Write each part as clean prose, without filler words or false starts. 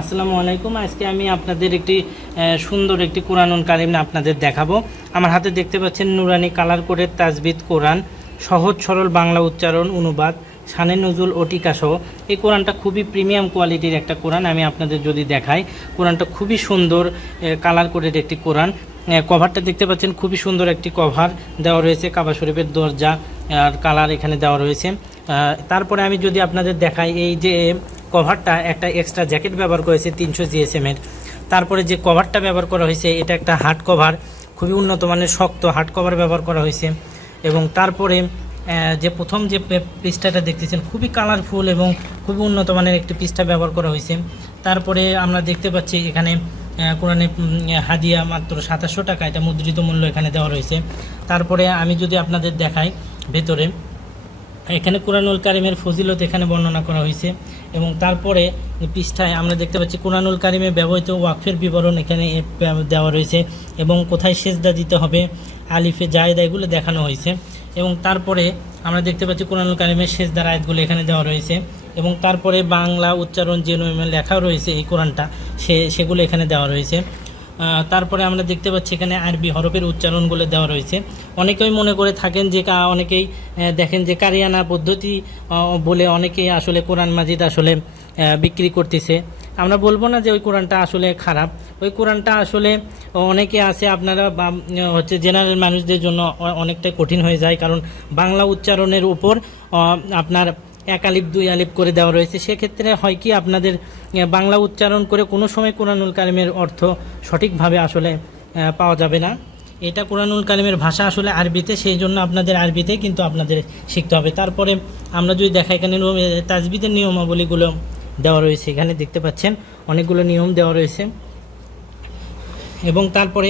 আসসালামু আলাইকুম। আজকে আমি আপনাদের একটি সুন্দর একটি কোরআনুল কারিম আপনাদের দেখাবো। আমার হাতে দেখতে পাচ্ছেন নুরানি কালার কোডের তাজবিদ কোরআন, সহজ সরল বাংলা উচ্চারণ, অনুবাদ, শানে নজুল ও টিকা সহ। এই কোরআনটা খুবই প্রিমিয়াম কোয়ালিটির একটা কোরআন। আমি আপনাদের যদি দেখাই, কোরআনটা খুবই সুন্দর কালার কোডের একটি কোরআন। কভারটা দেখতে পাচ্ছেন, খুবই সুন্দর একটি কভার দেওয়া রয়েছে। কাবা শরীফের দরজা আর কালার এখানে দেওয়া রয়েছে। তারপরে আমি যদি আপনাদের দেখাই, এই যে কভারটা একটা এক্সট্রা জ্যাকেট ব্যবহার করেছে 300 জিএসএমের। তারপরে যে কভারটা ব্যবহার করা হয়েছে, এটা একটা হার্ড কভার, খুবই উন্নত মানের শক্ত হার্ড কভার ব্যবহার করা হয়েছে। এবং তারপরে যে প্রথম যে পৃষ্ঠাটা দেখতেছেন, খুবই কালারফুল এবং খুবই উন্নত মানের একটি পৃষ্ঠা ব্যবহার করা হয়েছে। তারপরে আমরা দেখতে পাচ্ছি এখানে কোরআনে হাদিয়া মাত্র 2700 টাকা, এটা মুদ্রিত মূল্য এখানে দেওয়া রয়েছে। তারপরে আমি যদি আপনাদের দেখাই, ভেতরে এখানে কোরআনুল কারিমের ফজিলত এখানে বর্ণনা করা হয়েছে। এবং তারপরে পৃষ্ঠায় আমরা দেখতে পাচ্ছি কোরআনুল কারিমে ব্যবহৃত ওয়াকফের বিবরণ এখানে দেওয়া রয়েছে এবং কোথায় সেজদা দিতে হবে, আলিফে জায়েদা, এগুলো দেখানো হয়েছে। এবং তারপরে আমরা দেখতে পাচ্ছি কোরআনুল কারিমের সেজদার আয়াতগুলো এখানে দেওয়া রয়েছে। এবং তারপরে বাংলা উচ্চারণ যে নিয়মে লেখা রয়েছে এই কোরআনটা, সেগুলো এখানে দেওয়া রয়েছে। তারপরে আমরা দেখতে পাচ্ছি এখানে আরবি হরফের উচ্চারণগুলো দেওয়া রয়েছে। অনেকেই মনে করে থাকেন যে অনেকেই দেখেন যে কারিয়ানা পদ্ধতি বলে অনেকেই আসলে কোরআন মাজিদ আসলে বিক্রি করতেছে। আমরা বলবো না যে ওই কোরআনটা আসলে খারাপ। ওই কোরআনটা আসলে অনেকে আছে আপনারা হচ্ছে জেনারেল মানুষদের জন্য অনেকটাই কঠিন হয়ে যায়, কারণ বাংলা উচ্চারণের উপর আপনার 1 আলিফ 2 আলিফ করে দেওয়া রয়েছে। সেক্ষেত্রে হয় কি, আপনাদের বাংলা উচ্চারণ করে কোনো সময় কোরআনুল কারিমের অর্থ সঠিকভাবে আসলে পাওয়া যাবে না। এটা কোরআনুল কারিমের ভাষা আসলে আরবিতে, সেই জন্য আপনাদের আরবিতে কিন্তু আপনাদের শিখতে হবে। তারপরে আমরা যদি দেখা, এখানে তাজবিদের নিয়মাবলীগুলো দেওয়া রয়েছে, এখানে দেখতে পাচ্ছেন অনেকগুলো নিয়ম দেওয়া রয়েছে। এবং তারপরে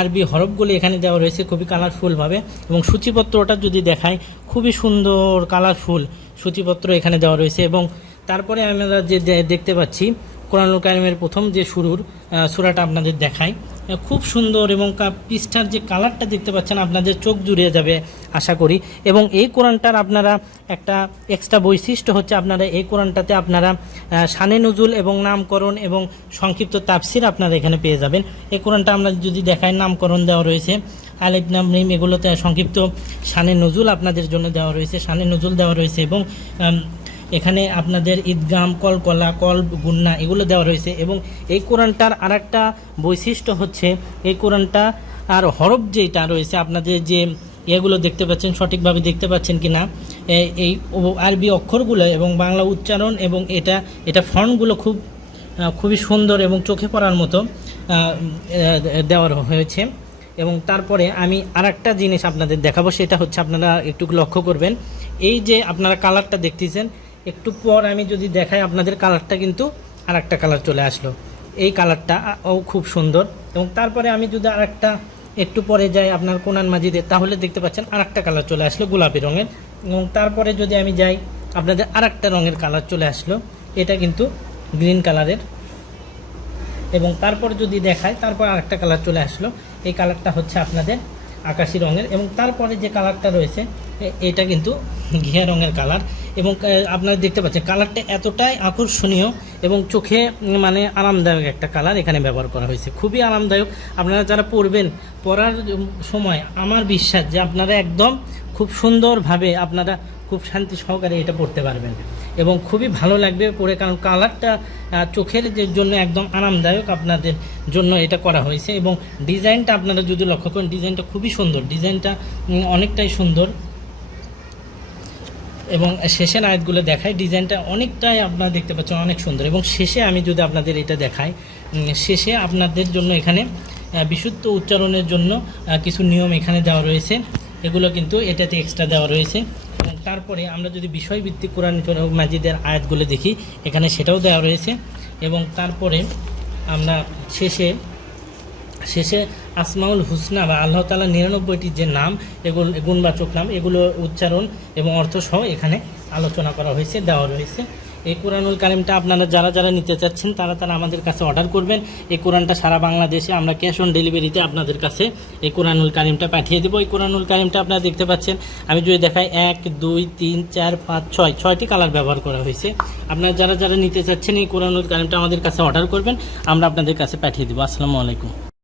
আরবি হরফগুলো এখানে দেওয়া রয়েছে খুবই কালারফুলভাবে। এবং সূচিপত্রটা যদি দেখাই, খুবই সুন্দর কালারফুল সূচিপত্র এখানে দেওয়া রয়েছে। এবং তারপরে আমরা যে দেখতে পাচ্ছি কোরআনুল কারিমের প্রথম যে শুরুর সূরাটা আপনাদের দেখাই, খুব সুন্দর। এবং পৃষ্ঠার যে কালারটা দেখতে পাচ্ছেন, আপনাদের চোখ জুড়িয়ে যাবে আশা করি। এবং এই কোরআনটার আপনারা একটা এক্সট্রা বৈশিষ্ট্য হচ্ছে, আপনারা এই কোরআনটাতে আপনারা শানে নজুল এবং নামকরণ এবং সংক্ষিপ্ত তাফসির আপনারা এখানে পেয়ে যাবেন। এই কোরআনটা আমরা যদি দেখাই, নামকরণ দেওয়া রয়েছে, আলিফ লাম মিম, এগুলোতে সংক্ষিপ্ত শানে নজুল আপনাদের জন্য দেওয়া রয়েছে, শানে নজুল দেওয়া রয়েছে। এবং এখানে আপনাদের ঈদগাম, কলকলা, কলব, গুন্না, এগুলো দেওয়া রয়েছে। এবং এই কোরআনটার আরেকটা বৈশিষ্ট্য হচ্ছে, এই কোরআনটা আর হরফ যেটা রয়েছে, আপনাদের যে এগুলো দেখতে পাচ্ছেন, সঠিকভাবে দেখতে পাচ্ছেন কি না, এই আরবি অক্ষরগুলো এবং বাংলা উচ্চারণ এবং এটা ফন্টগুলো খুবই সুন্দর এবং চোখে পড়ার মতো দেওয়া হয়েছে। এবং তারপরে আমি আরেকটা জিনিস আপনাদের দেখাবো, সেটা হচ্ছে আপনারা একটু লক্ষ্য করবেন, এই যে আপনারা কালারটা দেখতেছেন, একটু পর আমি যদি দেখাই আপনাদের, কালারটা কিন্তু আরেকটা কালার চলে আসলো। এই কালারটা খুব সুন্দর। এবং তারপরে আমি যদি আরেকটা একটু পরে যাই আপনার কোরআন মাজিদের, তাহলে দেখতে পাচ্ছেন আরেকটা কালার চলে আসলো গোলাপি রঙের। এবং তারপরে যদি আমি যাই, আপনাদের আরেকটা রঙের কালার চলে আসলো, এটা কিন্তু গ্রিন কালারের। এবং তারপর যদি দেখায়, তারপর আরেকটা কালার চলে আসলো, এই কালারটা হচ্ছে আপনাদের আকাশি রঙের। এবং তারপরে যে কালারটা রয়েছে, এটা কিন্তু ঘিয়া রঙের কালার। এবং আপনারা দেখতে পাচ্ছেন কালারটা এতটাই আকর্ষণীয় এবং চোখে মানে আরামদায়ক একটা কালার এখানে ব্যবহার করা হয়েছে, খুবই আরামদায়ক। আপনারা যারা পড়ার সময় আমার বিশ্বাস যে আপনারা একদম খুব সুন্দরভাবে আপনারা খুব শান্তি সহকারে এটা পড়তে পারবেন এবং খুবই ভালো লাগবে পড়ে, কারণ কালারটা চোখের জন্য একদম আরামদায়ক আপনাদের জন্য এটা করা হয়েছে। এবং ডিজাইনটা আপনারা যদি লক্ষ্য করেন, ডিজাইনটা খুবই সুন্দর, ডিজাইনটা অনেকটাই সুন্দর। এবং শেষের আয়াতগুলো দেখায়, ডিজাইনটা অনেকটাই আপনারা দেখতে পাচ্ছেন অনেক সুন্দর। এবং শেষে আমি যদি আপনাদের এটা দেখাই, শেষে আপনাদের জন্য এখানে বিশুদ্ধ উচ্চারণের জন্য কিছু নিয়ম এখানে দেওয়া রয়েছে, এগুলো কিন্তু এটাতে এক্সট্রা দেওয়া রয়েছে। এবং তারপরে আমরা যদি বিষয়ভিত্তিক কোরআন মাজিদের আয়াতগুলো দেখি, এখানে সেটাও দেওয়া রয়েছে। এবং তারপরে আমরা শেষে আসমাউল হুসনা বা আল্লাহ তাআলা 99টি যে নাম, এগুলো গুণবাচক নাম, এগুলো উচ্চারণ এবং অর্থ সহ এখানে আলোচনা করা হয়েছে, দেওয়া রয়েছে। এই কোরআনুল কারিমটা আপনারা যারা যারা নিতে চাচ্ছেন তারা তারা আমাদের কাছে অর্ডার করবেন। এই কোরআনটা সারা বাংলাদেশে আমরা ক্যাশ অন ডেলিভারিতে আপনাদের কাছে এই কোরআনুল কারিমটা পাঠিয়ে দেবো। এই কোরআনুল কারিমটা আপনারা দেখতে পাচ্ছেন, আমি যদি দেখাই 1 2 3 4 5 6 6টি কালার ব্যবহার করা হয়েছে। আপনারা যারা যারা নিতে চাচ্ছেন এই কোরআনুল কারিমটা আমাদের কাছে অর্ডার করবেন, আমরা আপনাদের কাছে পাঠিয়ে দেবো। আসসালামু আলাইকুম।